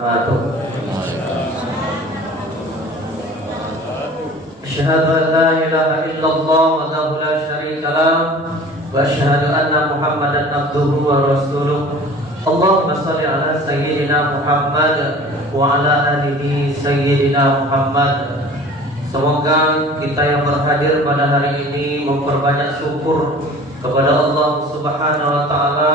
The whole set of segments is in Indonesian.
wabarakatuh. Asyhadu an la ilaha illallah wahdahu la syarika lah wa asyhadu anna Muhammadan abduhu wa rasuluh. Allahumma shalli ala sayyidina Muhammad wa ala alihi sayyidina Muhammad. Semoga kita yang berhadir pada hari ini memperbanyak syukur kepada Allah Subhanahu wa taala.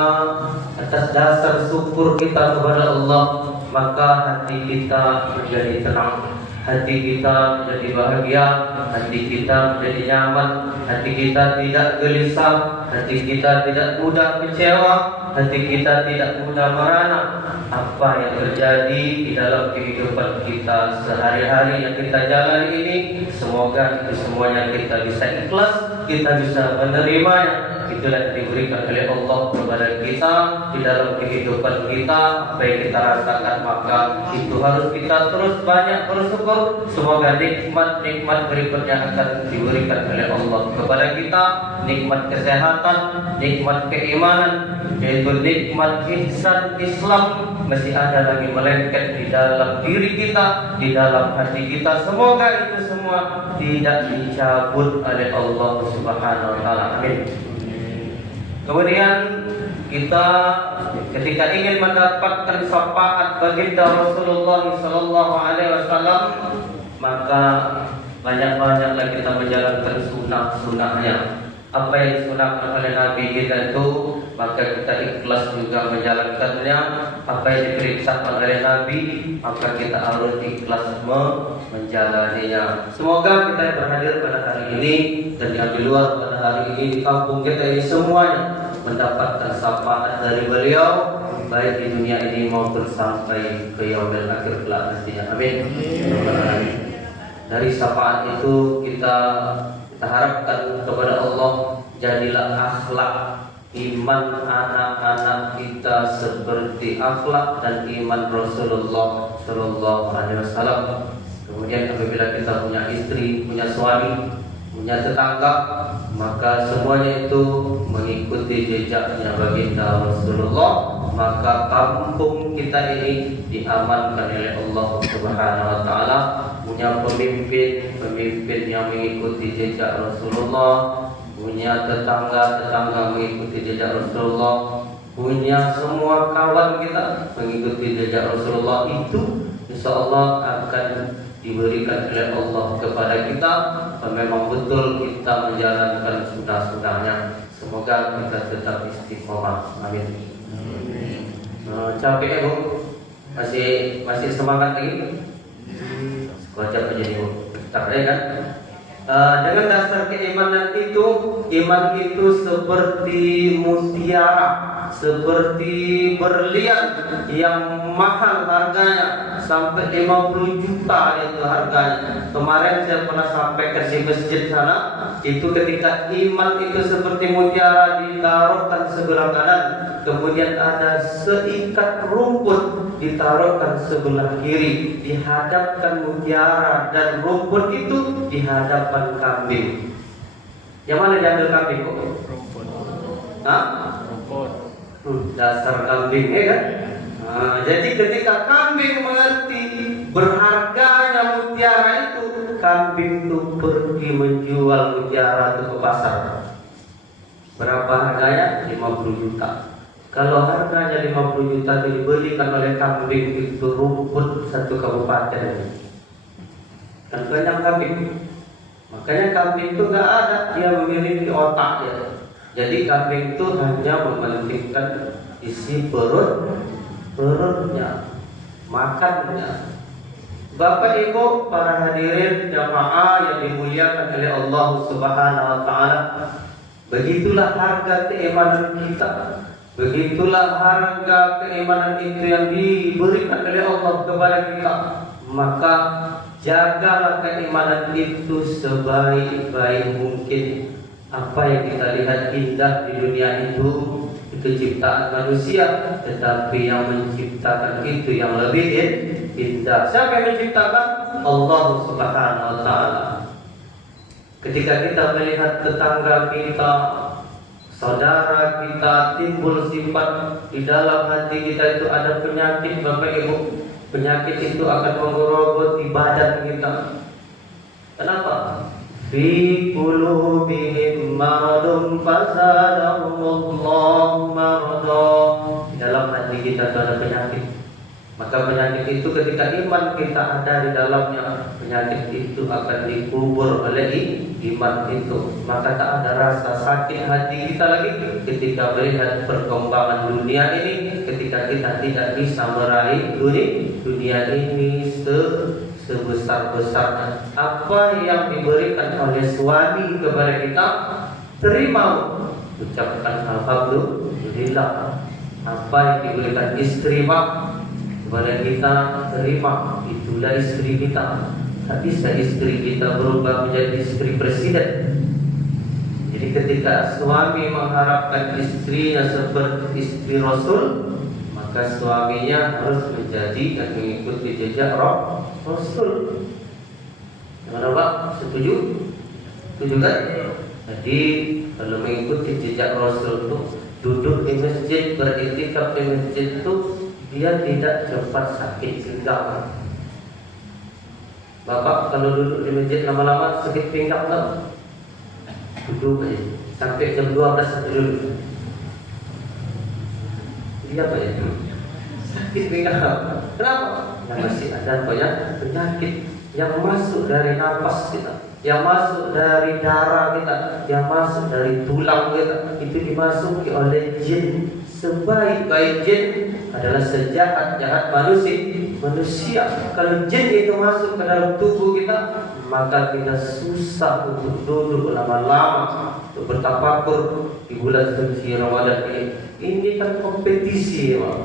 Atas dasar syukur kita kepada Allah, maka hati kita menjadi tenang, hati kita menjadi bahagia, hati kita menjadi nyaman, hati kita tidak gelisah, hati kita tidak mudah kecewa, hati kita tidak mudah merana. Apa yang terjadi di dalam kehidupan kita sehari-hari yang kita jalani ini, semoga itu semuanya kita bisa ikhlas, kita bisa menerimanya. Itulah yang diberikan oleh Allah kepada kita di dalam kehidupan kita. Apa yang kita rasakan, maka itu harus kita terus banyak bersyukur. Semoga nikmat-nikmat berikutnya akan diberikan oleh Allah kepada kita. Nikmat kesehatan, nikmat keimanan, yaitu nikmat ihsan Islam masih ada lagi melengket di dalam diri kita, di dalam hati kita. Semoga itu semua tidak dicabut oleh Allah Subhanahu wa taala. Amin. Kemudian kita ketika ingin mendapatkan syafaat baginda Rasulullah sallallahu alaihi wasallam, maka banyak-banyaklah kita menjalankan sunnah-sunnahnya. Apa yang disunahkan oleh Nabi kita itu, maka kita ikhlas juga menjalankannya. Apa yang diperintahkan oleh Nabi, maka kita harus ikhlas menjalaninya. Semoga kita yang berhadir pada hari ini dan yang di luar pada hari ini di kampung kita ini semuanya mendapatkan syafaat dari beliau, baik di dunia ini maupun sampai ke yaumil akhir kelak nantinya. Amin. Dari syafaat itu kita harapkan kepada Allah, jadilah akhlak iman anak-anak kita seperti akhlak dan iman Rasulullah Sallallahu Alaihi Wasallam. Kemudian apabila kita punya istri, punya suami, punya tetangga, maka semuanya itu mengikuti jejaknya baginda Rasulullah. Maka kampung kita ini diamankan oleh Allah Subhanahu wa taala, punya pemimpin yang mengikuti jejak Rasulullah, punya tetangga mengikuti jejak Rasulullah, punya semua kawan kita mengikuti jejak Rasulullah. Itu insyaallah akan diberikan oleh Allah kepada kita. Memang betul kita menjalankan sunnah-sunnahnya. Semoga kita tetap istiqomah. Amin. Capek ya Bu? Masih semangat lagi? Baca aja nih Bu. Tak ada kan? Dengan dasar keimanan itu, iman itu seperti mutiara, seperti berlian yang mahal harganya, sampai 50 juta itu harganya. Kemarin saya pernah sampaikan di masjid sana, itu ketika iman itu seperti mutiara ditaruhkan sebelah kanan, kemudian ada seikat rumput ditaruhkan sebelah kiri, dihadapkan mutiara dan rumput itu dihadapan kambing. Yang mana diambil kambing kok? Rumput. Hah? Rumput. Dasar kambing ya kan? Jadi ketika kambing mengerti berharganya mutiara itu, kambing itu pergi menjual mutiara itu ke pasar. Berapa harganya? 50 juta. Kalau harganya 50 juta itu dibelikan oleh kambing itu rumput satu kabupaten. Kan banyak kambing. Makanya kambing itu nggak ada, dia memiliki otak ya. Jadi kambing itu hanya mementingkan isi perutnya, makannya. Bapak Ibu para hadirin jamaah yang dimuliakan oleh Allah Subhanahu wa taala, begitulah harga keimanan kita. Begitulah harga keimanan itu yang diberikan oleh Allah kepada kita. Maka jagalah keimanan itu sebaik-baik mungkin. Apa yang kita lihat indah di dunia itu ciptaan manusia, tetapi yang menciptakan itu yang lebih indah. Siapa yang menciptakan? Allah Subhanahu wa taala. Ketika kita melihat tetangga kita, saudara kita timbul sifat di dalam hati kita itu ada penyakit, Bapak Ibu, penyakit itu akan menggerogoti badan kita. Kenapa? Fi qulubihim maradun fazadahumullahu marada. Di dalam hati kita ada penyakit. Maka penyakit itu ketika iman kita ada di dalamnya, penyakit itu akan dikubur oleh iman itu. Maka tak ada rasa sakit hati kita lagi ketika melihat perkembangan dunia ini, ketika kita tidak bisa meraih dunia ini sebesar-besarnya. Apa yang diberikan oleh suami kepada kita, terima, ucapkan alhamdulillah. Apa yang diberikan istri kepada kita, terima, itulah istri kita. Tak bisa istri kita berubah menjadi istri presiden. Jadi ketika suami mengharapkan istrinya seperti istri Rasul, maka suaminya harus menjadi dan mengikuti jejak Rasul. Gimana Pak? Setuju? Setuju kan? Jadi kalau mengikuti jejak Rasul itu, duduk di masjid, beriktikaf di masjid itu, dia tidak cepat sakit pinggang. Bapak kalau duduk di masjid lama-lama sakit pinggang tak? Duduk aja sampai jam 12 duduk. Dia apa ya? Sakit pinggang. Kenapa? Yang masih ada banyak penyakit yang masuk dari nafas kita, yang masuk dari darah kita, yang masuk dari tulang kita, itu dimasuki oleh jin. Sebaik-baik jin adalah sejahat-jahat manusia. Kalau jin itu masuk ke dalam tubuh kita, maka kita susah untuk duduk lama-lama, untuk bertafakur di bulan suci Ramadan ini. Ini kan kompetisi, Pak.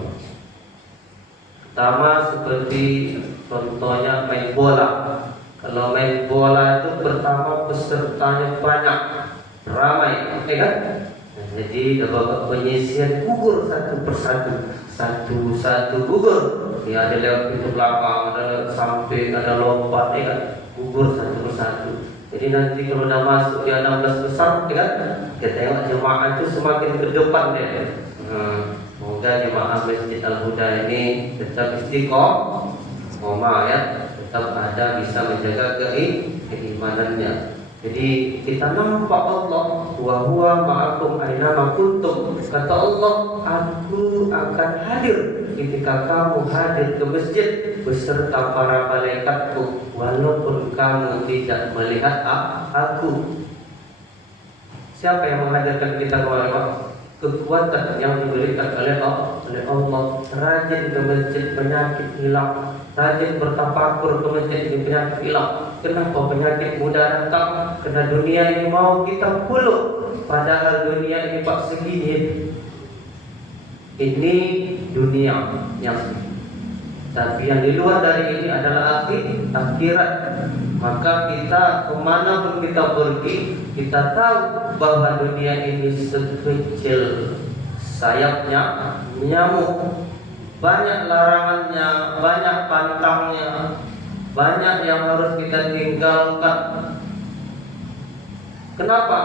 Pertama seperti contohnya main bola. Kalau main bola itu pertama pesertanya banyak, ramai, kan? Jadi babak penyisian gugur satu persatu, satu gugur. Ya, ada lewat pintu belakang, ada lewat samping, ada lompat, kan? Gugur satu persatu. Jadi nanti kalau udah masuk di 16 besar, kan? Kita tengok jemaah itu semakin ke depan dia. Semoga jemaah Masjid Al-Huda ini tetap istiqomah ya, tetap ada bisa menjaga keimanannya. Jadi kita nampak Allah, wa huwa ma'akum aina ma kuntum. Kata Allah, aku akan hadir ketika kamu hadir ke masjid beserta para malaikatku, walaupun kamu tidak melihat aku. Siapa yang menghadirkan kita kemarin, Pak? Kekuatan yang diberikan oleh Allah. Rajin ke masjid, penyakit hilang. Rajin bertafakur ke masjid, penyakit hilang. Kenapa penyakit mudah datang? Karena dunia ini mau kita peluk. Padahal dunia ini Pak segini. Ini dunia yang, tapi yang di luar dari ini adalah akhirat. Maka kita kemana pun kita pergi, kita tahu bahwa dunia ini sekecil sayapnya nyamuk. Banyak larangannya, banyak pantangnya, banyak yang harus kita tinggalkan. Kenapa?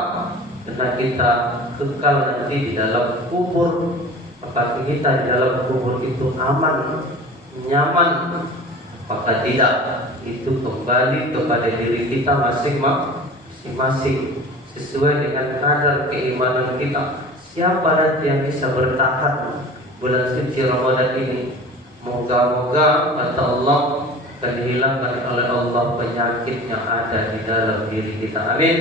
Karena kita kekal nanti di dalam kubur. Apakah kita di dalam kubur itu aman, nyaman? Apakah tidak? Itu kembali kepada diri kita masing-masing, sesuai dengan kadar keimanan kita. Siapa nanti yang bisa bertahan bulan suci Ramadan ini? Moga-moga kata Allah akan dihilangkan oleh Allah penyakit yang ada di dalam diri kita. Amin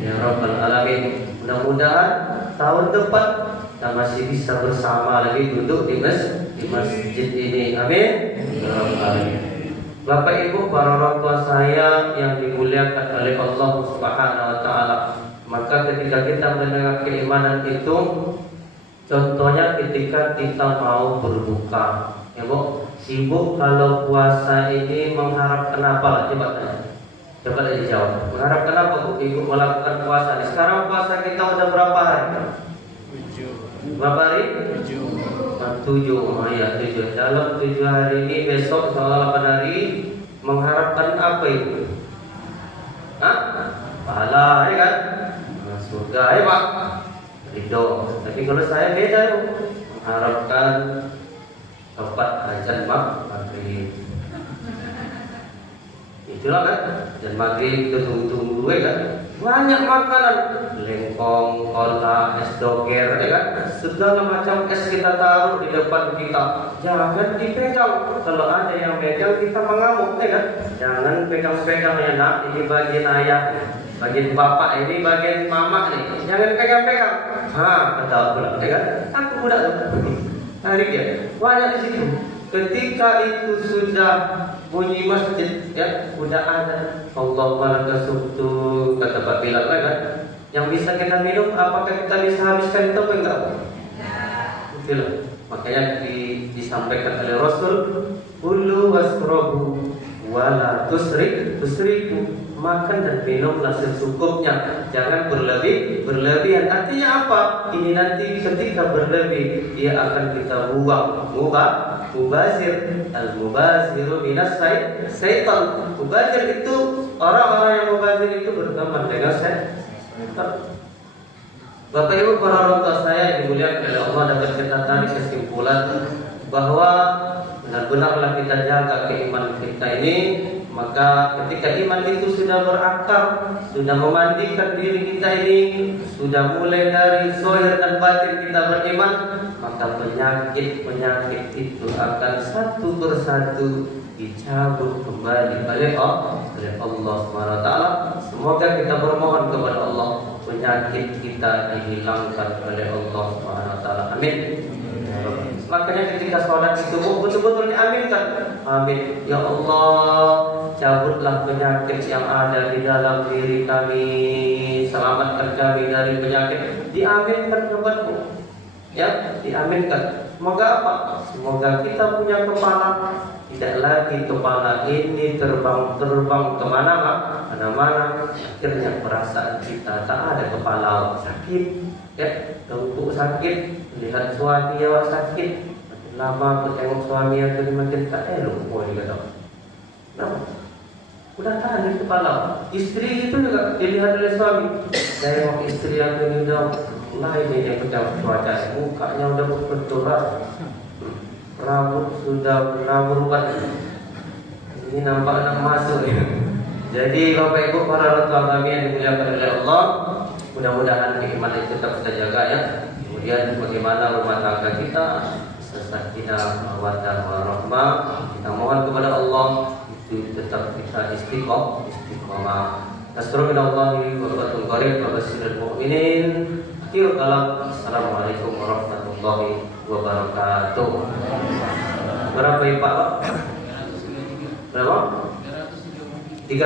ya Rabbal Alamin. Mudah-mudahan tahun depan kita masih bisa bersama lagi duduk di masjid ini. Amin ya Rabbal Alamin. Bapak Ibu, para orang tua saya yang dimuliakan oleh Allah Subhanahu wa taala, maka ketika kita mendengar keimanan itu, contohnya ketika kita mau berbuka, ya Bu, sibuk kalau puasa ini mengharapkan apa? Coba dijawab. Mengharapkan apa Bu? Ibu melakukan puasa. Sekarang puasa kita udah berapa hari? 7. Berapa hari? 7. Oh ya, 7. Dalam 7 hari ini, besok selama 8 hari, mengharapkan apa Ibu? Pahala, ya kan? Surga, ya Pak? Ridho. Tapi kalau saya beda, mengharapkan tempat azan maghrib. itulah kan. Dan maghrib itu tunggu-tunggu kan. Banyak makanan, lengkong, kolak, es doger, ya kan? Segala macam es kita taruh di depan kita. Jangan dipegang. Kalau ada yang pegang kita mengamuk, ya kan? Jangan pegang-pegang ya nak. Ini bagian ayah, bagian bapak, ini bagian mama nih. Jangan pegang-pegang. Betul pula, ya kan? Aku budak tuh. Tarik ya. Banyak di situ. Ketika itu sudah bunyi masjid, ya, sudah ada Allahumma laka suktu, kata Pak Bilal kan. Yang bisa kita minum, apakah kita bisa habiskan itu apa enggak? Itulah. Makanya disampaikan oleh Rasul, kulu wasrobu wala tusriku, makan dan minumlah secukupnya, jangan berlebihan. Artinya apa? Ini nanti ketika berlebih dia akan kita buang. Mubazir, al-mubaziru minas syaitan. Mubazir itu orang-orang yang mubazir itu berteman dengan syaitan. Bapak Ibu para orang tua saya yang dimuliakan oleh Allah, dapat kita tarik kesimpulan bahwa benar-benarlah kita jaga keimanan kita ini. Maka ketika iman itu sudah berakar, sudah memandikan diri kita ini, sudah mulai dari zahir dan batin kita beriman, maka penyakit itu akan satu persatu dicabut kembali oleh Allah SWT. Semoga kita bermohon kepada Allah penyakit kita dihilangkan oleh Allah SWT. Amin. Makanya ketika sholat itu betul-betul diaminkan. Amin. Ya Allah, cabutlah penyakit yang ada di dalam diri kami, selamatkan kami dari penyakit. Diaminkan kepada-Mu. Ya, diaminkan. Semoga apa? Semoga kita punya kepala, tidak lagi kepala ini terbang kemana-mana. Akhirnya perasaan kita tak ada kepala, sakit, ya, tengkuk sakit, lihat suami awak sakit, lama aku tengok suami aku makin tak elok, dia kata. Kenapa? Udah tak ada kepala. Istri itu juga dilihat oleh suami. Tengok istri aku ini dong. Lain yang macam cuaca, mukanya udah berpeturas, rambut sudah berubah. Ini nampak nak masuk ya. Jadi Bapak Ibu para orang tua kami yang dimuliakan oleh Allah, mudah-mudahan keimanan itu tetap kita jaga ya. Kemudian bagaimana rumah tangga kita, sakinah, mawaddah, warahmah, kita mohon kepada Allah itu tetap kita istiqomah. Nasrullahi wa barakatuh qarib wa basyiril mu'minin. Akhirul kalam. Assalamualaikum warahmatullahi wabarakatuh. Berapa ya Pak? Berapa? 3